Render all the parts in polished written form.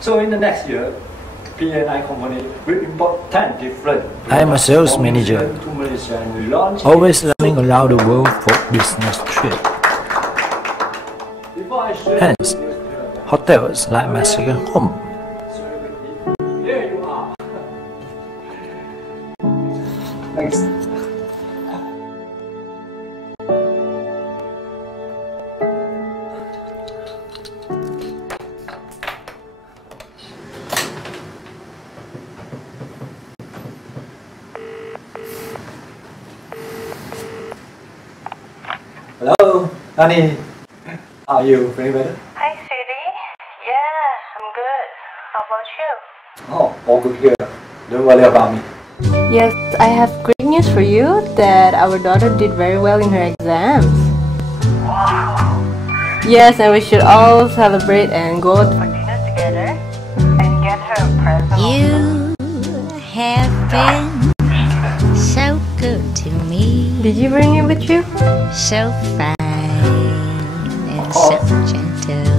So in the next year, P&I company will import 10 different. I am a sales manager, to Malaysia, and we launch always running around the world for business trip. Hence, hotel is like my second home. Here you are. Thanks. Hello, honey. Are you feeling better? Hi, sweetie. Yeah, I'm good. How about you? Oh, all good here. Don't worry about me. Yes, I have great news for you that our daughter did very well in her exams. Wow! Yes, and we should all celebrate and go for dinner together and get her a present. You have been so good to me. Did you bring it with you? So fine and so gentle.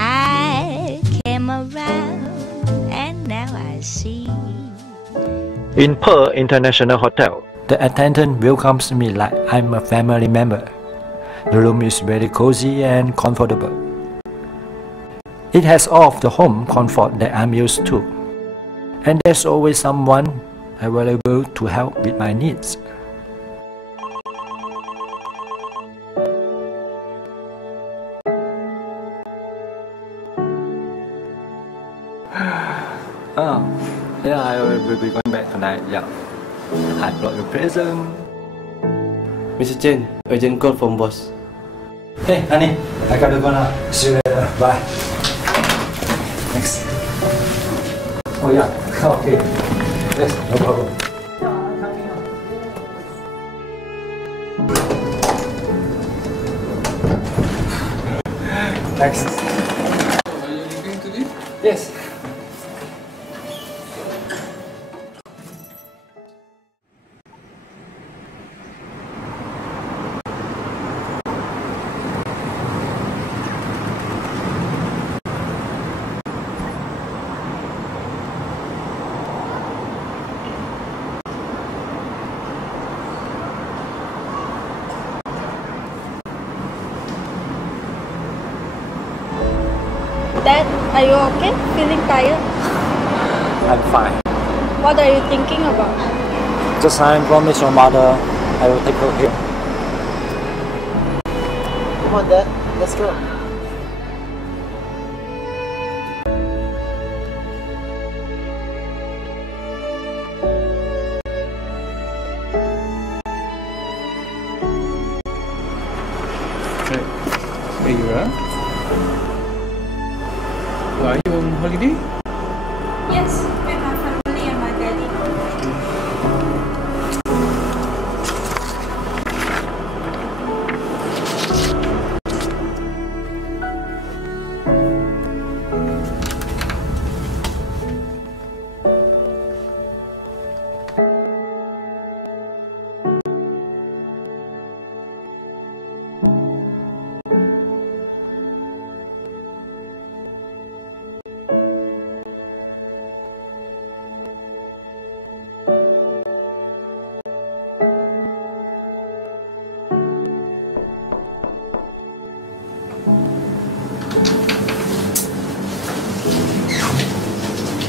I came around and now I see. In Pearl International Hotel, the attendant welcomes me like I'm a family member. The room is very cozy and comfortable. It has all of the home comfort that I'm used to. And there's always someone available to help with my needs. Oh, yeah, I will be going back tonight. Yeah, I brought your present. Mr. Chen, urgent call from boss. Hey, honey, I gotta go now. See you later. Bye. Thanks. Oh yeah. Okay. Yes, no problem. Thanks. Are you leaving today? Yes. Dad, are you okay? Feeling tired? I'm fine. What are you thinking about? Just I promised your mother I will take her here. Come on, Dad. Let's go. Hey, here you are. Are you on holiday? Yes, with my family and my daddy.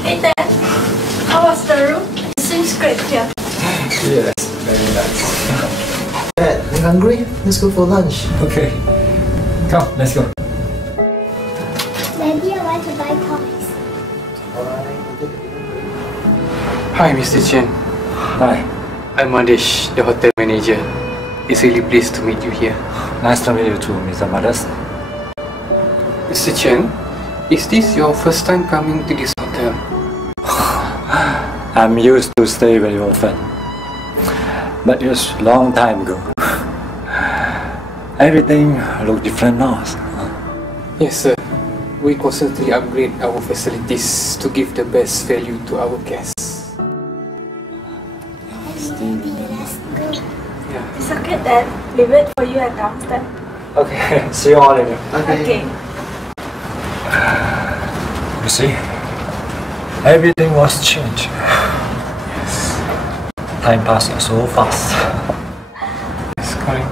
Hey Dad, how was the room? It seems great here. Yes, very nice. Dad, you hungry? Let's go for lunch. Okay. Come, let's go. Daddy, I want to buy toys. Hi, Mr. Chen. Hi. I'm Adish, the hotel manager. It's really pleased to meet you here. Nice to meet you too, Mr. Madas. Mr. Chen, is this your first time coming to this hotel? I'm used to stay very often, but it's a long time ago. Everything looks different now. Yes, sir. We constantly upgrade our facilities to give the best value to our guests. Daddy, let's go. Yeah. It's okay Dad, we wait for you at downstairs. Okay, see you all later. Okay. You see, everything was changed. Yes. Time passed so fast. Yes, correct.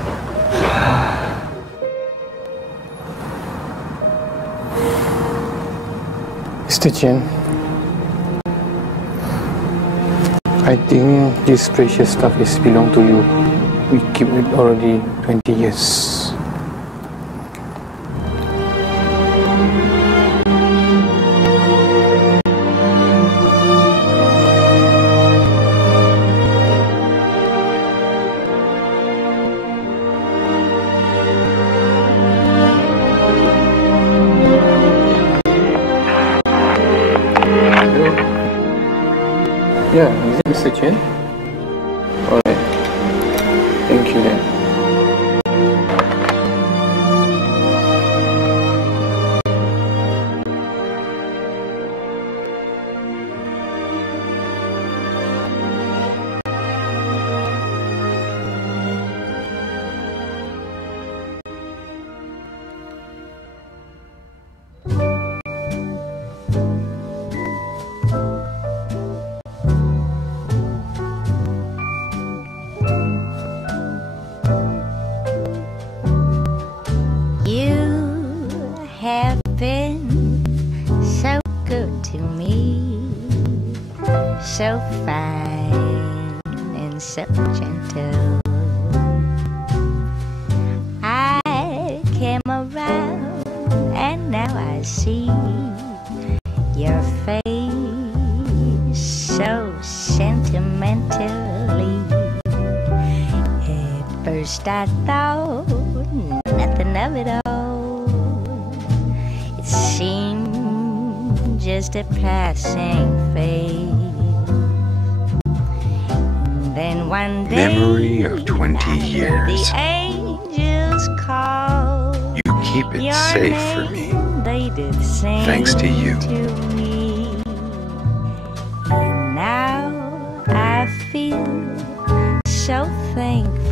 Mr. Chen, I think this precious stuff is belong to you. We keep it already 20 years. Yeah, is it Mr. Chen? Alright. Thank you then. Have been so good to me, so fine and so gentle. I came around and now I see your face so sentimentally. At first I thought nothing of it all. Seemed just a passing phase. Then one day, memory of 20 years. the angels call. You keep it safe for me. They did sing Thanks to you. to me. And now I feel so thankful